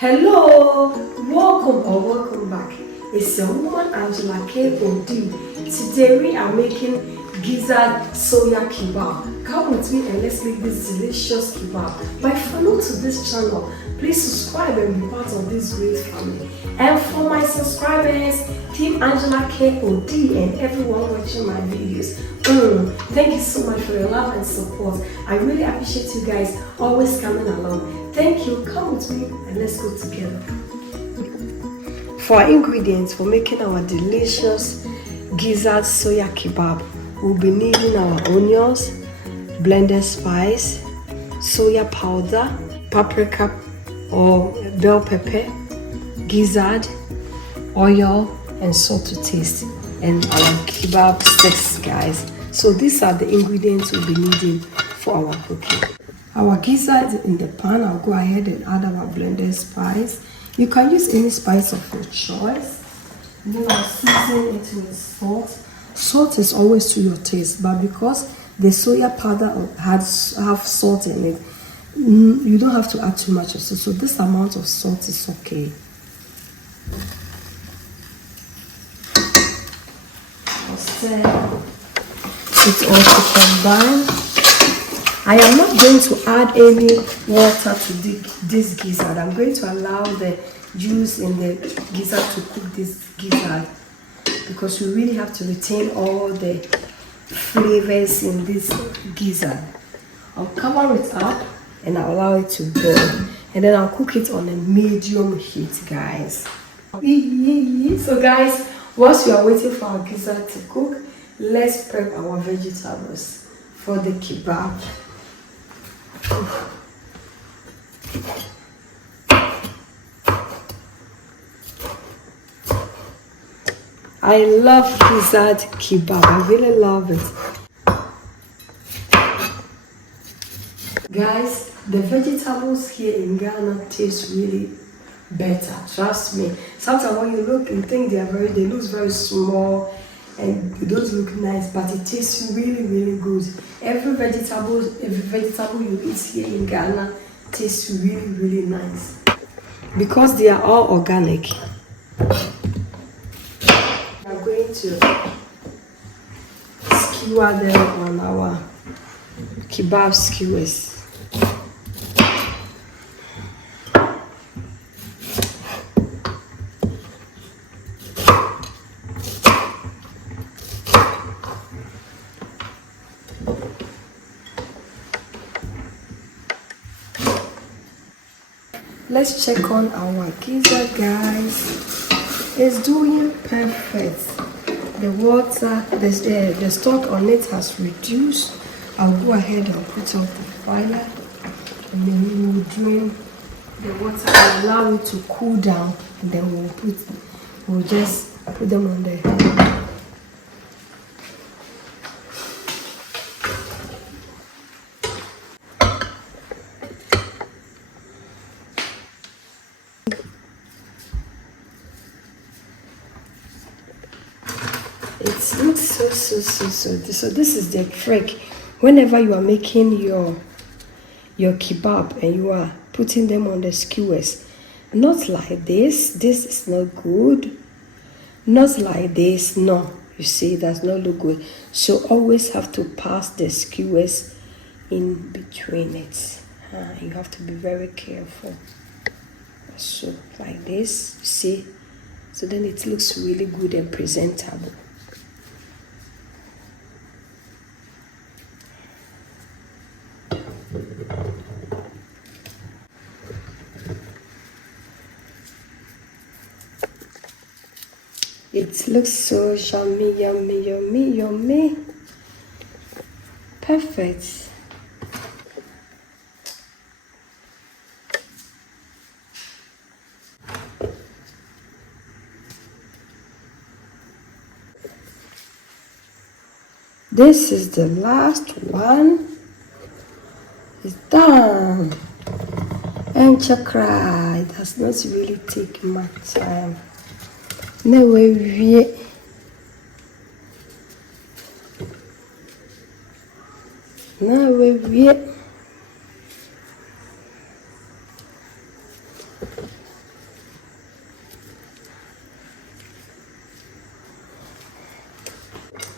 Hello, welcome back. It's your woman Angela Kebab. Today we are making Gizzard Suya Kebab. Come with me and let's make this delicious kebab. But if you're new to this channel, please subscribe and be part of this great family. And for my subscribers, Team Angela Kebab and everyone watching my videos, thank you so much for your love and support. I really appreciate you guys always coming along. Thank you. Come with me and let's go together. For our ingredients for making our delicious Gizzard Suya Kebab, we'll be needing our onions, blended spice, soya powder, paprika or bell pepper, gizzard, oil, and salt to taste, and our kebab sticks, guys. So these are the ingredients we'll be needing for our cooking. Our gizzard in the pan, I'll go ahead and add our blended spice. You can use any spice of your choice. Then I'll season it with salt. Salt is always to your taste, but because the soya powder have salt in it, you don't have to add too much of salt. So this amount of salt is okay. I'll stir it all to combine. I am not going to add any water to this gizzard. I'm going to allow the juice in the gizzard to cook this gizzard because we really have to retain all the flavors in this gizzard. I'll cover it up and I'll allow it to boil, and then I'll cook it on a medium heat, guys. So guys, whilst we are waiting for our gizzard to cook, let's prep our vegetables for the kebab. I love gizzard kebab. I really love it. Guys, the vegetables here in Ghana taste really better. Trust me. Sometimes when you look, you think they look very small and it does look nice, but it tastes really good. Every vegetable you eat here in Ghana tastes really nice because they are all organic. We are going to skewer them on our kebab skewers. Let's check on our gizzard, guys. It's doing perfect. The water, the stock on it has reduced. I'll go ahead and put off the fire, and then we will drain the water and allow it to cool down, and then we'll just put them on there. It looks so. So this is the trick. Whenever you are making your kebab and you are putting them on the skewers, not like this. This is not good. Not like this. No, you see, it does not look good. So always have to pass the skewers in between it. You have to be very careful. So like this, you see. So then it looks really good and presentable. It looks so yummy. Perfect. This is the last one. It's done. And chakra, it does not really take much time. Now we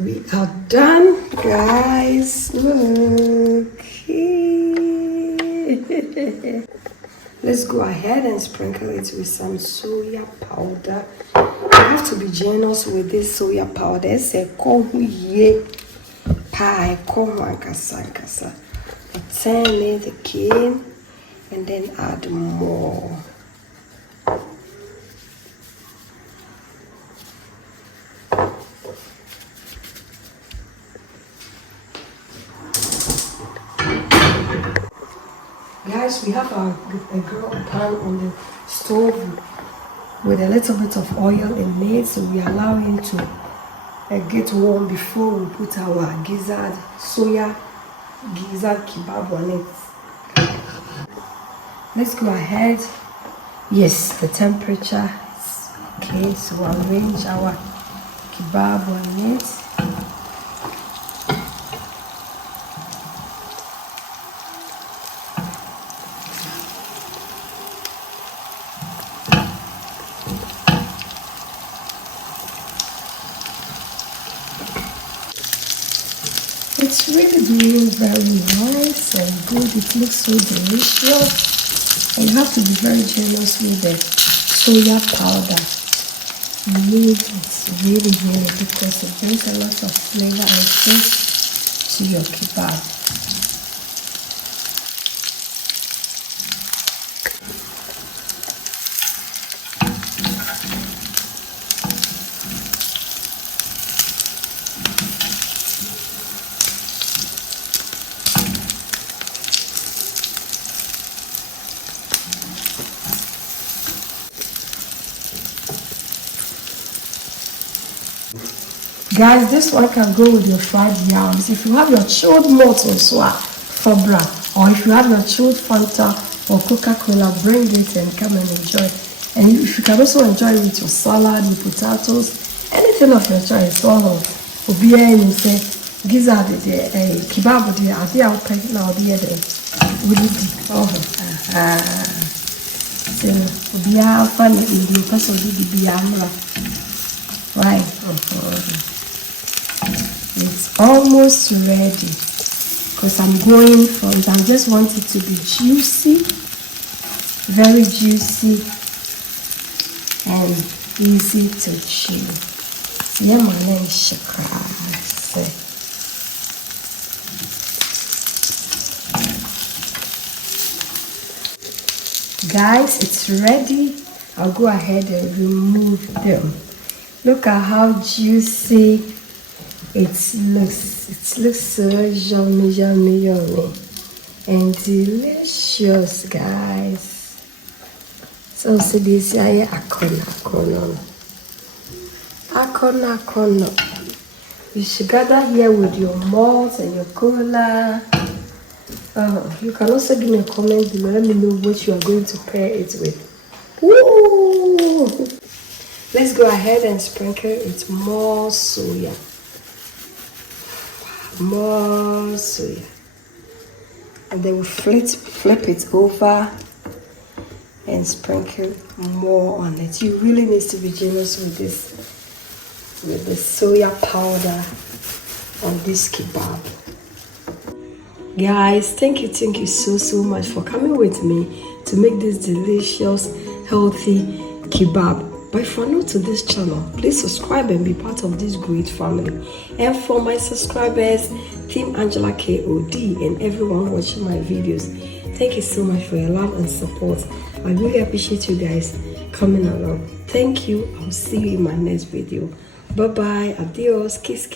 We are done, guys. Look. Let's go ahead and sprinkle it with some soya powder. You have to be generous with this soya powder. Say pie, kasa. Turn it again and then add more. Guys, we have a grill pan on the stove with a little bit of oil in it, so we allow it to get warm before we put our Gizzard Suya Kebab on it. Let's go ahead. Yes, the temperature is okay, so we'll arrange our kebab on it. It's really doing very nice and good. It looks so delicious. And you have to be very generous with the soya powder. You need it really because it brings a lot of flavor and taste to your kebab. Guys, this one can go with your fried yams. If you have your chilled malt or fabra, or if you have your chilled Fanta or Coca-Cola, bring it and come and enjoy. And if you can also enjoy it with your salad, with potatoes, anything of your choice. All of Obia and say Gizzard the kebab the idea of paying now the other. So Obia funny in the person of the Biamra. Right. It's almost ready because I'm just want it to be juicy, very juicy and easy to chew. Yeah, my name is Shakra. Guys, it's ready. I'll go ahead and remove them. Look at how juicy it looks. It looks so yummy and delicious, guys. So this is akona. You should gather here with your malt and your cola. You can also give me a comment below. Let me know what you are going to pair it with. Woo! Let's go ahead and sprinkle it more soya. More soya. And then we flip it over and sprinkle more on it. You really need to be generous with this, with the soya powder on this kebab. Guys, thank you so much for coming with me to make this delicious, healthy kebab. But if you're new to this channel, please subscribe and be part of this great family. And for my subscribers, Team Angela KOD and everyone watching my videos, thank you so much for your love and support. I really appreciate you guys coming along. Thank you. I'll see you in my next video. Bye bye. Adios. Kiss.